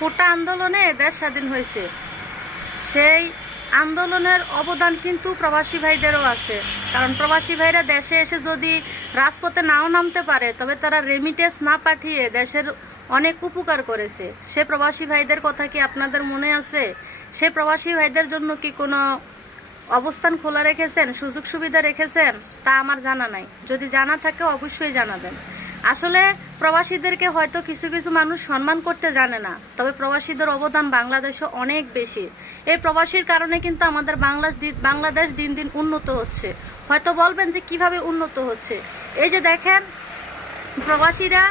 কোটা আন্দোলনে দেশ স্বাধীন হয়েছে। সেই আন্দোলনের অবদান কিন্তু প্রবাসী ভাইদেরও আছে। কারণ প্রবাসী ভাইরা দেশে এসে যদি রাজপথে নাও নামতে পারে, তবে তারা রেমিটেন্স না পাঠিয়ে দেশের অনেক উপকার করেছে। সে প্রবাসী ভাইদের কথা কি আপনাদের মনে আছে? সে প্রবাসী ভাইদের জন্য কি কোনো অবস্থান খোলা রেখেছেন, সুযোগ সুবিধা রেখেছেন? তা আমার জানা নাই। যদি জানা থাকে অবশ্যই জানাবেন। আসলে প্রবাসীদেরকে হয়তো কিছু কিছু মানুষ সম্মান করতে জানে না, তবে প্রবাসীদের অবদান বাংলাদেশে অনেক বেশি। এই প্রবাসীর কারণে কিন্তু আমাদের বাংলাদেশ বাংলাদেশ দিন দিন উন্নত হচ্ছে। হয়তো বলবেন যে কীভাবে উন্নত হচ্ছে? এই যে দেখেন, প্রবাসীরা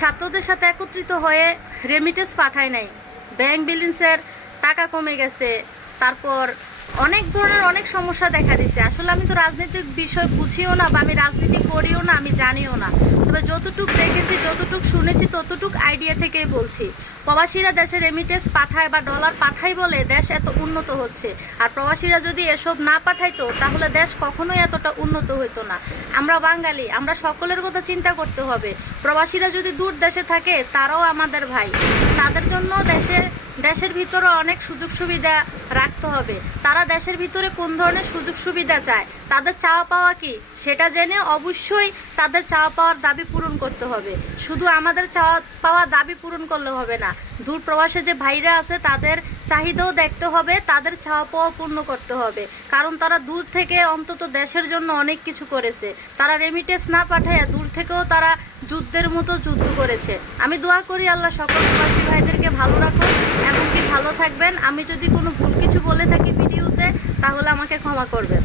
ছাত্রদের সাথে একত্রিত হয়ে রেমিটেন্স পাঠায় নাই। ব্যাংক ব্যালেন্সের টাকা কমে গেছে, তারপর অনেক ধরনের অনেক সমস্যা দেখা দিচ্ছে আসলে আমি তো রাজনৈতিক বিষয় বুঝিও না বা আমি রাজনীতি করিও না, আমি জানিও না। তবে যতটুক দেখেছি, যতটুক শুনেছি, ততটুক আইডিয়া থেকেই বলছি। প্রবাসীরা দেশে রেমিটেন্স পাঠায় বা ডলার পাঠায় বলে দেশ এত উন্নত হচ্ছে। আর প্রবাসীরা যদি এসব না পাঠাইতো, তাহলে দেশ কখনোই এতটা উন্নত হইতো না। আমরা বাঙালি, আমরা সকলের কথা চিন্তা করতে হবে। প্রবাসীরা যদি দূর দেশে থাকে, তারাও আমাদের ভাই। তাদের জন্য দেশে দেশের ভিতরে অনেক সুযোগ সুবিধা রাখতে হবে। তারা দেশের ভিতরে কোন ধরনের সুযোগ সুবিধা চায়? তাদের চাওয়া পাওয়া কি? সেটা জেনে অবশ্যই তাদের চাওয়া পাওয়ার দাবি পূরণ করতে হবে। শুধু আমাদের চাওয়া পাওয়া দাবি পূরণ করলে হবে না, দূর প্রবাসে যে ভাইরা আছে তাদের চাহিদাও দেখতে হবে, তাদের চাওয়া পাওয়া পূর্ণ করতে হবে। কারণ তারা দূর থেকে অন্তত দেশের জন্য অনেক কিছু করেছে। তারা রেমিটেন্স না পাঠায় দূর থেকেও তারা যুদ্ধের মতো যুদ্ধ করেছে। আমি দোয়া করি আল্লাহ সকল প্রবাসী ভাইদেরকে ভালো রাখুন, এমনকি ভালো থাকবেন। আমি যদি কোনো ভুল কিছু বলে থাকি ভিডিওতে, তাহলে আমাকে ক্ষমা করবেন।